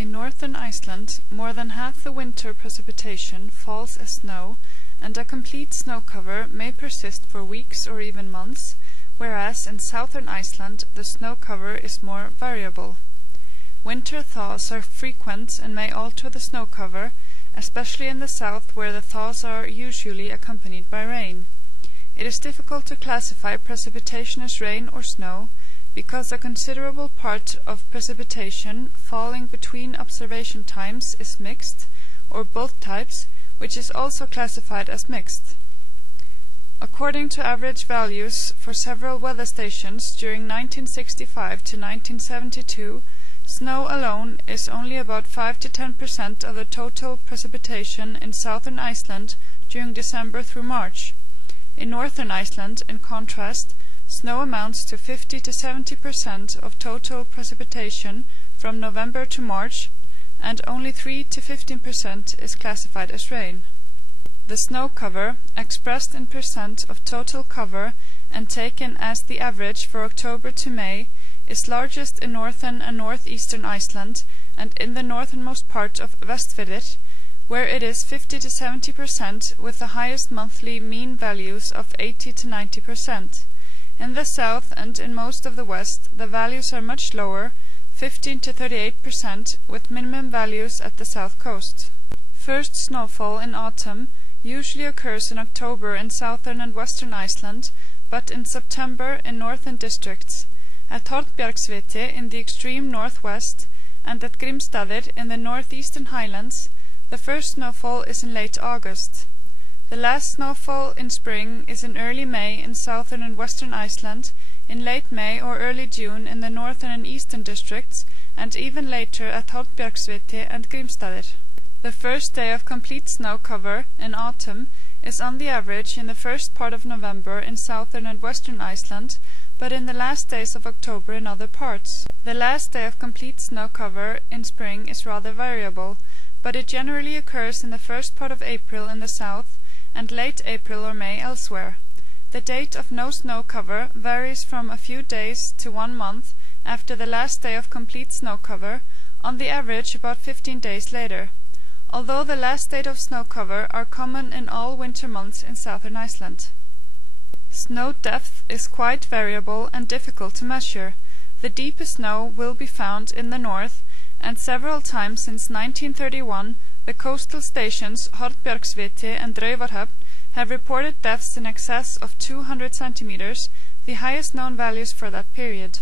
In northern Iceland, more than half the winter precipitation falls as snow, and a complete snow cover may persist for weeks or even months, whereas in southern Iceland the snow cover is more variable. Winter thaws are frequent and may alter the snow cover, especially in the south where the thaws are usually accompanied by rain. It is difficult to classify precipitation as rain or snow, because a considerable part of precipitation falling between observation times is mixed, or both types, which is also classified as mixed. According to average values for several weather stations during 1965 to 1972, snow alone is only about 5 to 10% of the total precipitation in southern Iceland during December through March. In northern Iceland, in contrast, snow amounts to 50 to 70% of total precipitation from November to March, and only 3 to 15% is classified as rain. The snow cover, expressed in percent of total cover and taken as the average for October to May, is largest in northern and northeastern Iceland and in the northernmost part of Vestfirðir, where it is 50 to 70%, with the highest monthly mean values of 80 to 90%. In the south and in most of the west, the values are much lower, 15 to 38%, with minimum values at the south coast. First snowfall in autumn usually occurs in October in southern and western Iceland, but in September in northern districts. At Hornbjargsviti in the extreme northwest, and at Grímsstaðir in the northeastern highlands, the first snowfall is in late August. The last snowfall in spring is in early May in southern and western Iceland, in late May or early June in the northern and eastern districts, and even later at Hornbjargsviti and Grímsstaðir. The first day of complete snow cover in autumn is on the average in the first part of November in southern and western Iceland, but in the last days of October in other parts. The last day of complete snow cover in spring is rather variable, but it generally occurs in the first part of April in the south, and late April or May elsewhere. The date of no snow cover varies from a few days to 1 month after the last day of complete snow cover, on the average about 15 days later, although the last date of snow cover are common in all winter months in southern Iceland. Snow depth is quite variable and difficult to measure. The deepest snow will be found in the north, and several times since 1931 the coastal stations Hornbjargsviti and Raufarhöfn have reported depths in excess of 200 centimeters, the highest known values for that period.